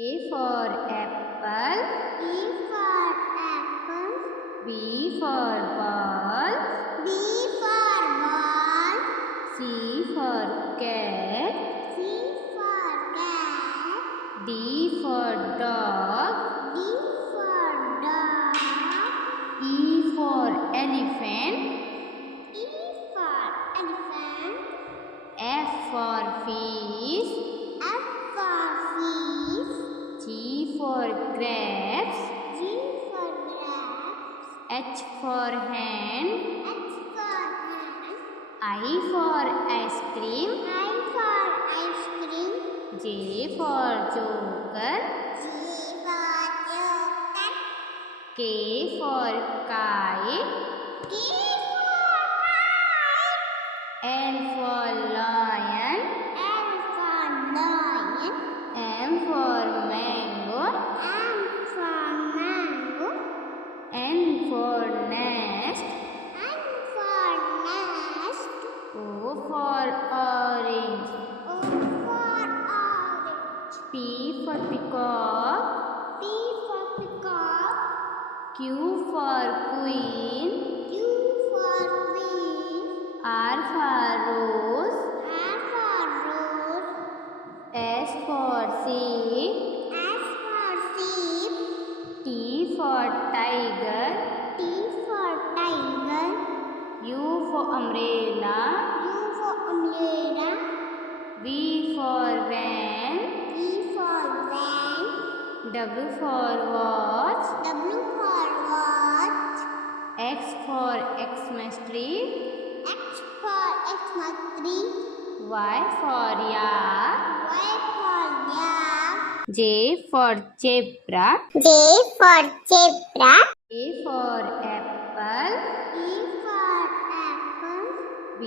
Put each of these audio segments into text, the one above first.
A for apple. E for apple. B for ball. B for ball. C for cat. C for cat. D for dog. D for dog. E for elephant. E for elephant. F for fish. F for fish. G for grapes. G for grapes. H for hen. H for hen. I for ice cream. I for ice cream. J for joker. G for joker. K for kite. K for kite. L for lion. L for lion. M for mango. M for mango. N for nest. N for nest. O for orange. O for orange. P for peacock. P for peacock. Q for queen. Q for queen. R for rose. R for rose. S for sheep. S for sheep. T for tiger. T for tiger. U for umbrella. U for umbrella. V for van. V for van. W for watch. W for watch. X for Xmas tree. X for Xmas tree. Y for yak. Y for yak. J for zebra. J for zebra. A for apple. E for apple. B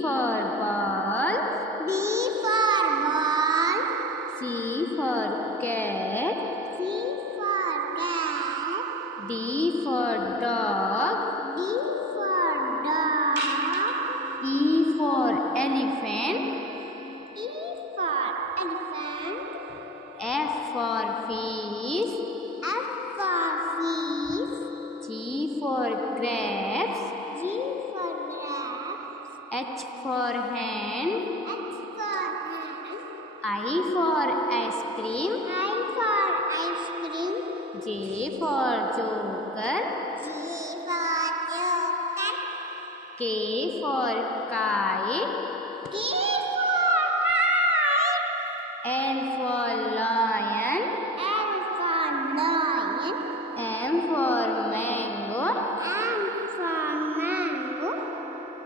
for ball. B for ball. C for cat. C for cat. D for dog. D for dog. E for elephant. E for elephant. F for fish. F for fish. G for grapes. G for grapes. H for hen. H for hen. I for ice cream. I for ice cream. J for joker. G for joker. K for kite. K for kite. L for lion. L for lion. M for mango. M for mango.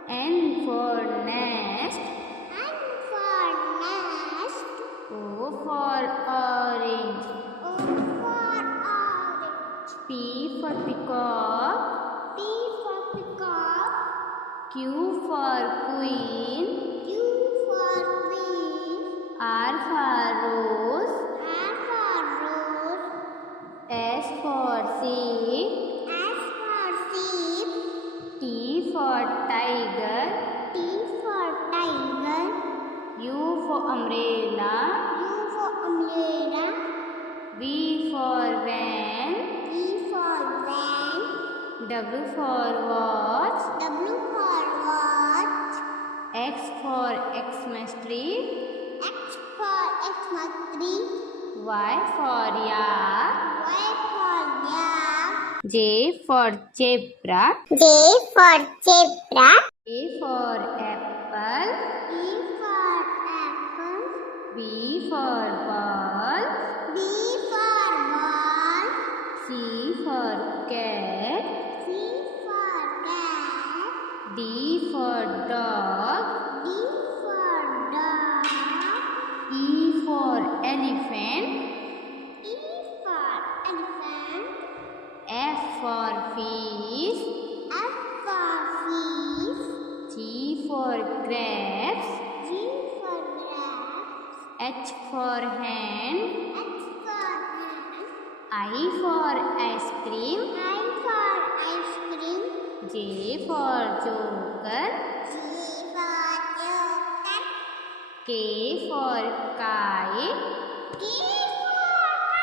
N for nest. N for nest. O for orange. O for orange. P for peacock. P for peacock. Q for queen. Q for queen. R for rose. R for rose. S for sheep. S for sheep. T for tiger. T for tiger. U for umbrella. U for umbrella. V for van. V for van. W for watch. W for watch. X for Xmas tree. X for Xmas tree. Y for yak. Y for yak. J for zebra. J for zebra. A for apple. E for apple. B for ball. B for ball. C for cat. C for cat. D for dog. D for dog. E for elephant. E for elephant. F for fish. F for fish. G for grapes. G for grapes. H for hen. H for hen. I for ice cream. I for ice cream. J for joker. G for joker. K for kite. K for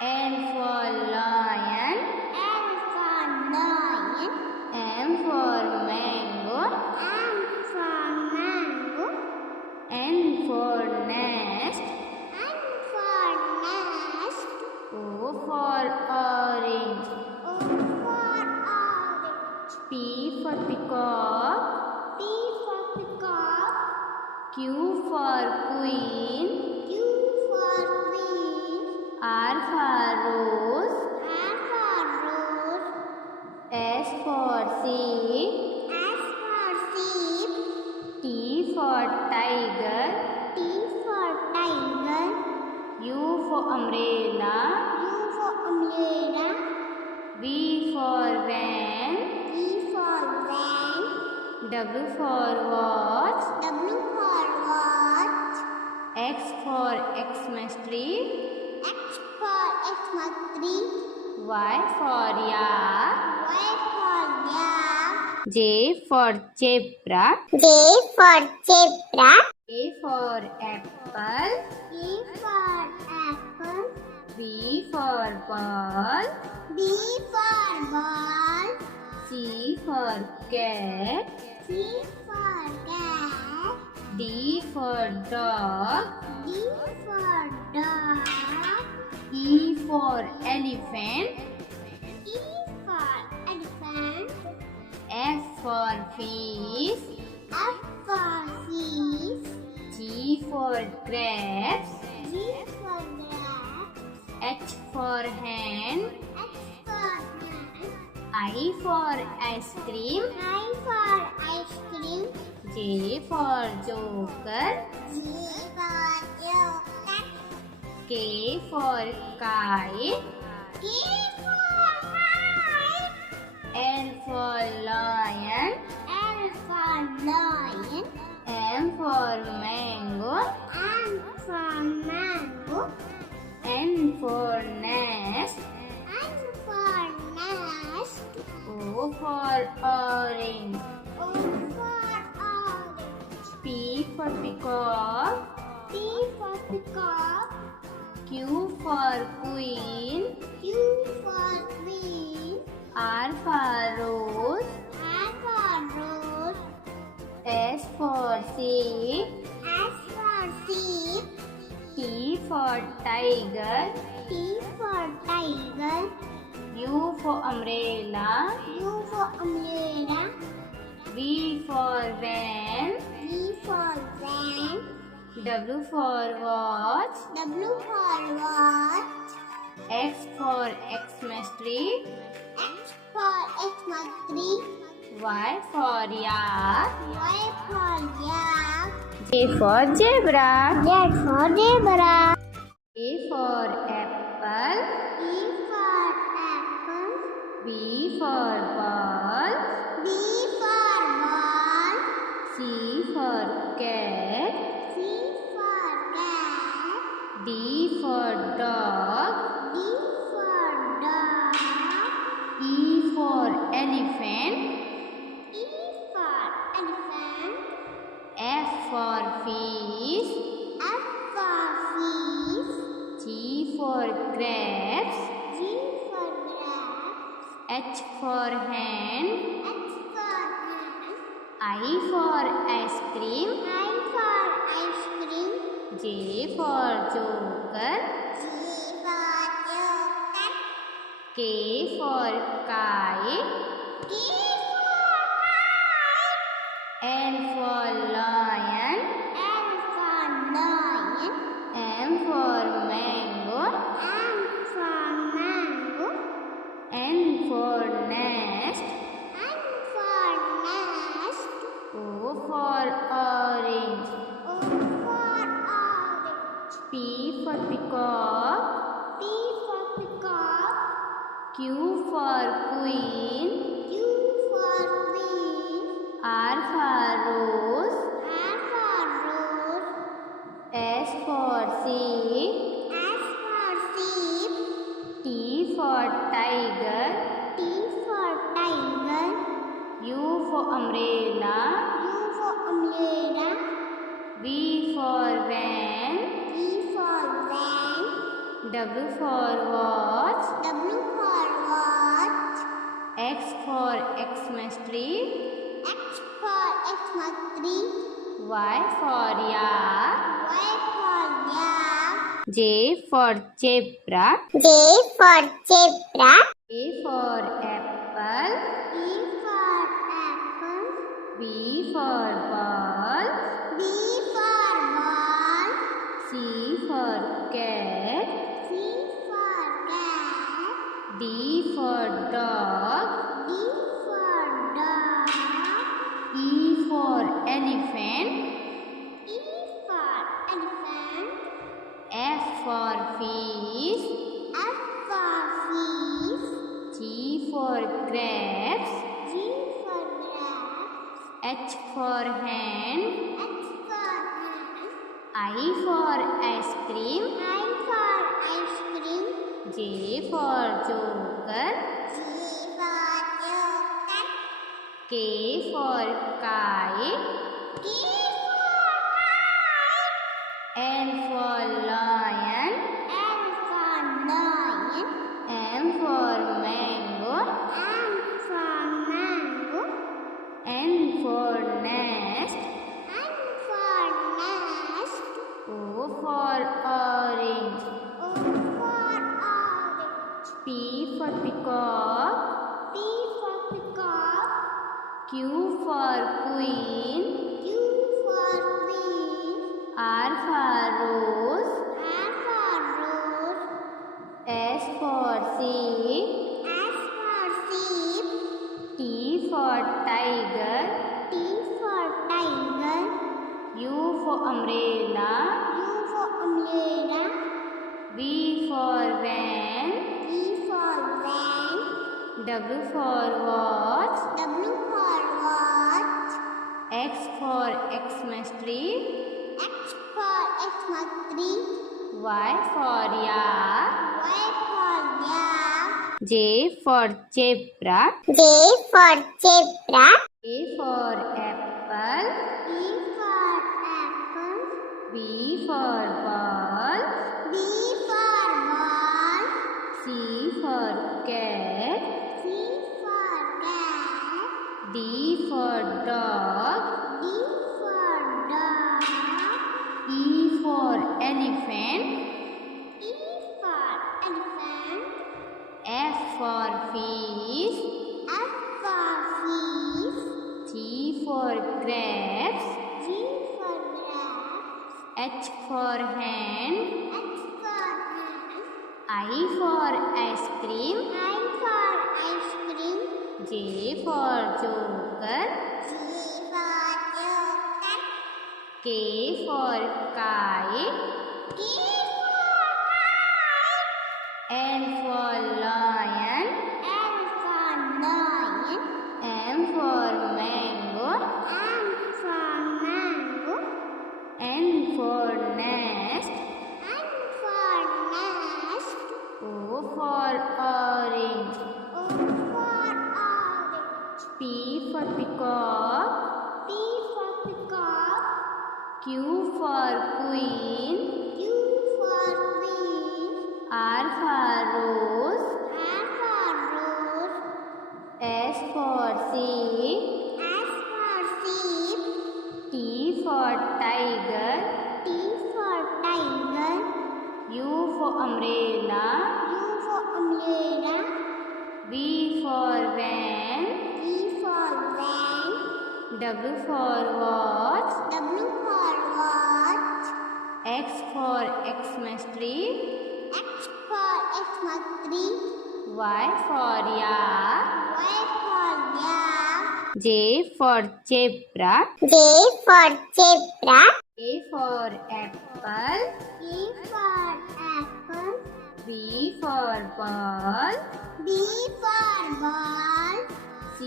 L for lion. L for lion. M for mango. M for mango. N for nest. N for nest. O for orange. O for orange. P for peacock. P for peacock. Q for queen. Q for queen. R for rose. R for rose. S for sheep. S for sheep. T for tiger. T for tiger. U for umbrella. U for umbrella. V for van. V for van. W for watch. W for watch. X for Xmas tree. X for Xmas tree. Y for yak. Y for yak. J for zebra. J for zebra. A for apple. A for apple. B for ball. B for ball. C for cat. C for cat. D for dog. D for dog. E for elephant. E for elephant. F for fish. F for fish. G for grapes. G for grapes. H for hen. H for hen. I for ice cream. I for ice cream. J for joker. J for joker. K for kite. K for kite. L for lion. L for lion. M for mango. M for mango. N for nest. N for nest. O for orange. O for orange. P for peacock. P for peacock. Q for queen. Q for queen. R for rose. R for rose. S for sheep. S for sheep. T for tiger. T for tiger. U for umbrella. U for umbrella. V for van. V for van. W for watch. W for watch. X for Xmas tree. X for Xmas tree. Y for yak. Y for yak. Z for zebra. Z for zebra. A for apple. E for apple. B for ball. B for ball. C for cat. C for cat. D for dog. D for dog. E for elephant. E for elephant. F for fish. F for fish. G for grapes. G for grapes. H for hen. H for hen. I for ice cream. I for ice cream. J for joker. G for joker. K for kite. K for kite. L for lion. L for lion. M for mango. M for mango. N for nest. N for nest. O for orange. O for orange. P for peacock. P for peacock. Q for queen. Q for queen. R for rose. R for rose. S for sheep. S for sheep. T for tiger. T for tiger. U for umbrella. U for umbrella. V for van. V for van. W for watch. W for watch. X for Xmas tree. X for Xmas tree. Y for yak. Y for yak. J for zebra. J for zebra. A for apple. E for apple. B for ball. B for ball. C for cat. C for cat. D for dog. D for dog. E for elephant. E for elephant. F for fish. F for fish. G for grapes. G for grapes. H for hen. H for hen. I for ice cream. I for ice cream. J for joker. G for joker. K for kite. K for kite. L for lion. L for lion. M for mango. M for mango. N for nest. N for nest. O for orange. O for orange. P for peacock. P for peacock. Q for queen. Q for queen. R for rose. R for rose. S for sheep. S for sheep. T for tiger. T for tiger. U for umbrella. U for umbrella. V for van. V for van. W for watch. W for watch. X for Xmas tree. X for Xmas tree. Y for yak. Y for yak. J for zebra. J for zebra. A for apple. E for apple. B for ball. B for ball. C for cat. C for cat. D for dog. D for dog. E for elephant. E for elephant. F for fish. F for fish. G for grapes. G for grapes. H for hen. H for hen. I for ice cream. I for ice cream. J for joker. G for joker. K for kite. K for kite. L for lion. L for lion. M for mango. M for mango. N for nest. N for nest. O for orange. O for orange. P for peacock. P for peacock. Q for queen. Q for queen. R for rose. R for rose. S for sheep. S for sheep. T for tiger. T for tiger. U for umbrella. U for umbrella. V for van. V for van. W for watch. W for watch. X for Xmas tree. X for Xmas tree. Y for yak. Y for yak. J for zebra. J for zebra. A for apple. A for apple. B for ball. B for ball. C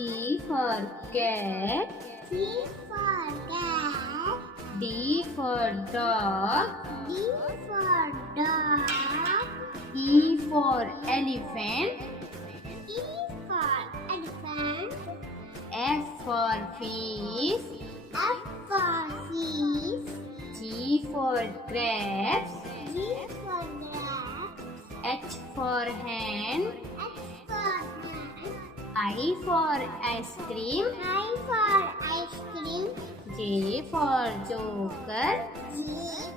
for cat. C for cat. D for dog. D for dog. E for elephant. E for elephant. F for fish. F for fish. G for grapes. G for grapes. H for hen. H for hen. I for ice cream. I for ice cream. J for joker. G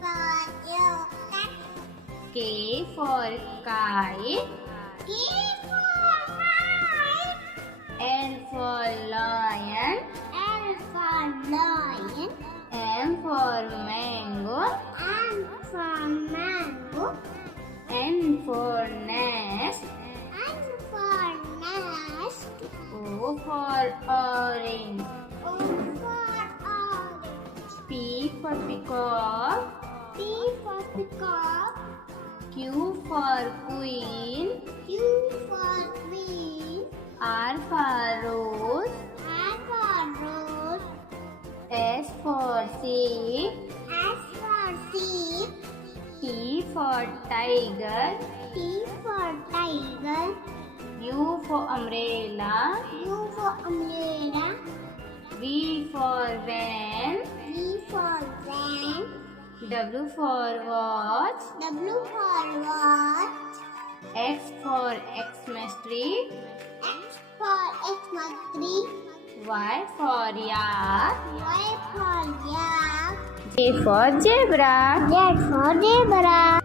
for joker. K for kite. K for kite. L for lion. L for lion. M for mango. M for mango. N for nest. N for nest. O for orange. O for orange. P for peacock. P for peacock. Q for queen. Q for queen. R for rose. R for rose. S for sheep. S for sheep. T for tiger. T for tiger. U for umbrella. U for umbrella. V for van. V for van. W for watch. W for watch. X for Xmas tree. X for Xmas tree. Y for yak. Y for yak. Z for zebra. Z for zebra.